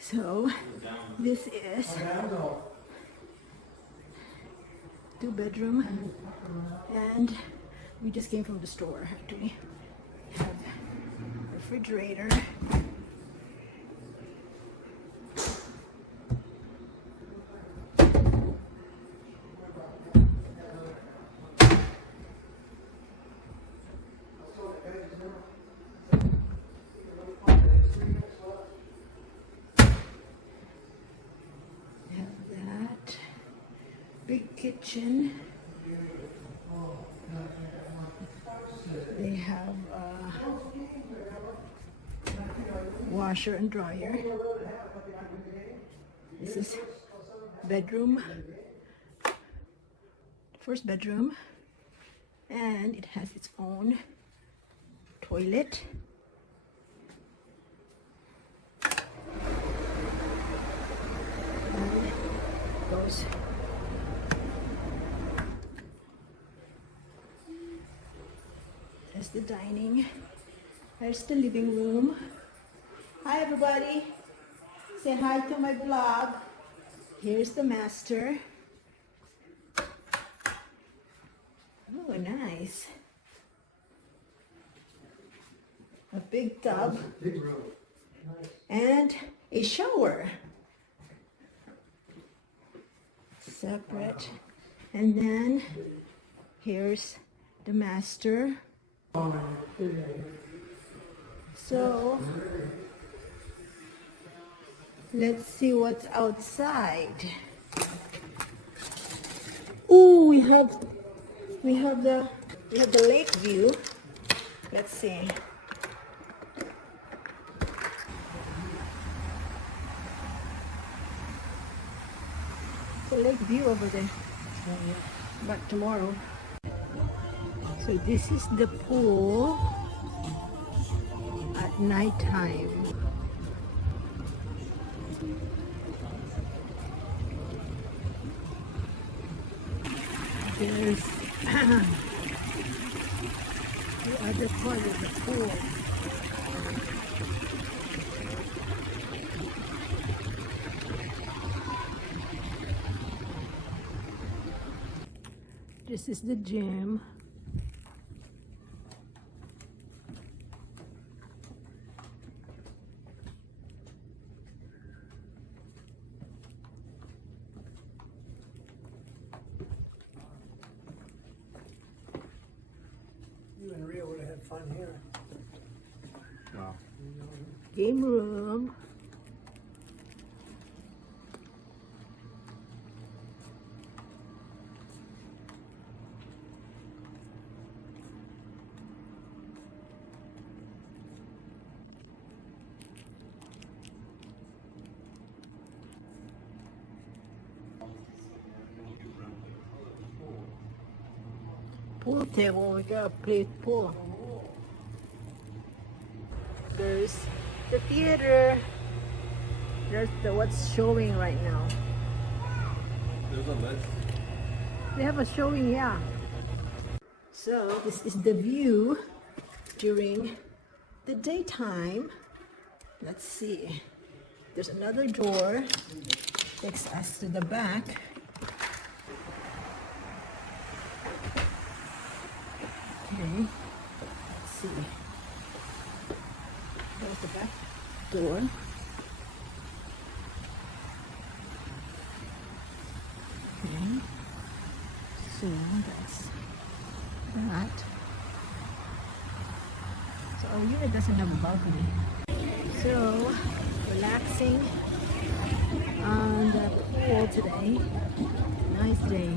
So this is 2-bedroom, and we just came from the store actually. Have refrigerator. Big kitchen. They have a washer and dryer. This is bedroom, first bedroom, and it has its own toilet. And goes there's the dining. There's the living room. Hi everybody. Say hi to my vlog. Here's the master. Oh, nice. A big tub. Big room. And a shower. Separate. And then here's the master. So let's see what's outside. Oh, we have the lake view. Let's see. The lake view over there. But tomorrow. So this is the pool at night time. There's the other part of the pool. This is the gym. You and Rio would have had fun here. Wow. Game room. Pool table, we got a play pool. There's the theater. There's what's showing right now. There's a list. They have a showing, yeah. So this is the view during the daytime. Let's see. There's another door takes us to the back. Okay, let's see. There's the back door. Okay, so that's that. So our unit doesn't have a balcony. So relaxing on the pool today. Nice day.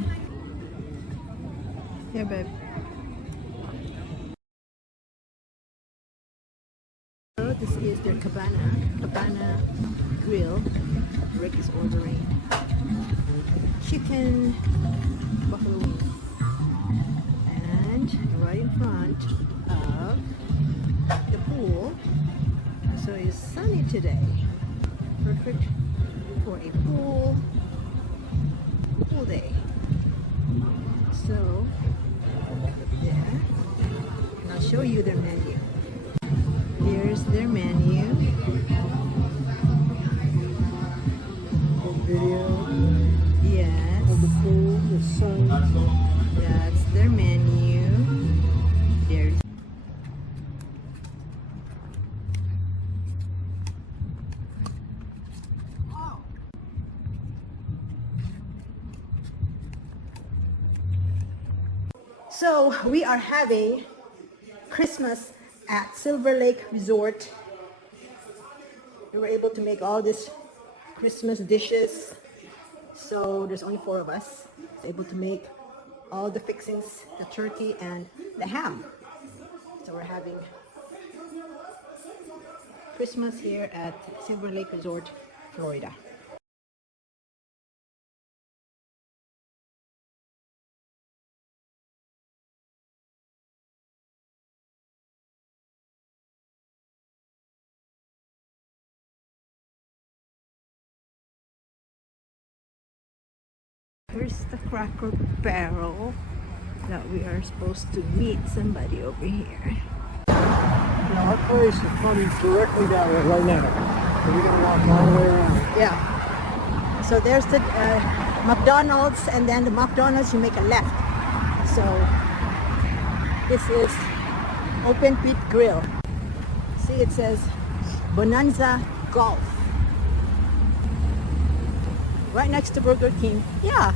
Here, babe. This is their cabana grill. Rick is ordering chicken buffalo wings. And right in front of the pool. So it's sunny today. Perfect for a pool day. So there. And I'll show you their menu. Here's their menu. So we are having Christmas at Silver Lake Resort. We were able to make all these Christmas dishes. So there's only 4 of us. Able to make all the fixings, the turkey and the ham. So we're having Christmas here at Silver Lake Resort, Florida. Here's the Cracker Barrel that we are supposed to meet somebody over here. Now, our place is coming directly down there right now. So we're gonna walk all the way around. Yeah. So there's the McDonald's, and then the McDonald's you make a left. So this is Open Pit Grill. See, it says Bonanza Golf. Right next to Burger King. Yeah.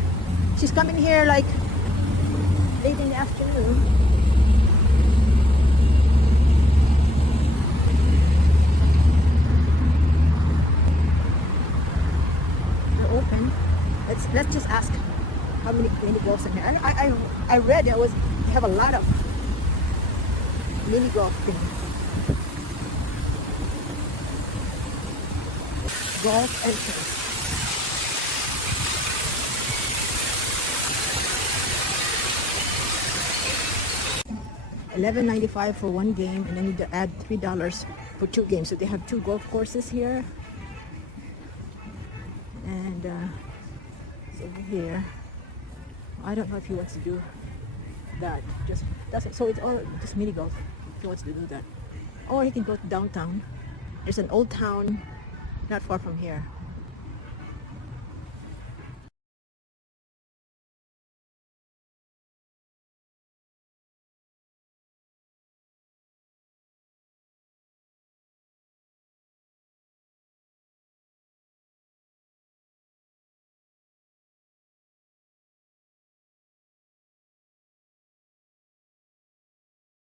She's coming here like late in the afternoon. They're open. Let's just ask how many mini golfs in here. I read they have a lot of mini golf things. Golf entrance. $11.95 for 1 game, and then you add $3 for 2 games. So they have 2 golf courses here, and it's over here. I don't know if he wants to do that. Just doesn't. So it's all just mini golf. If he wants to do that, or he can go to downtown. There's an old town not far from here.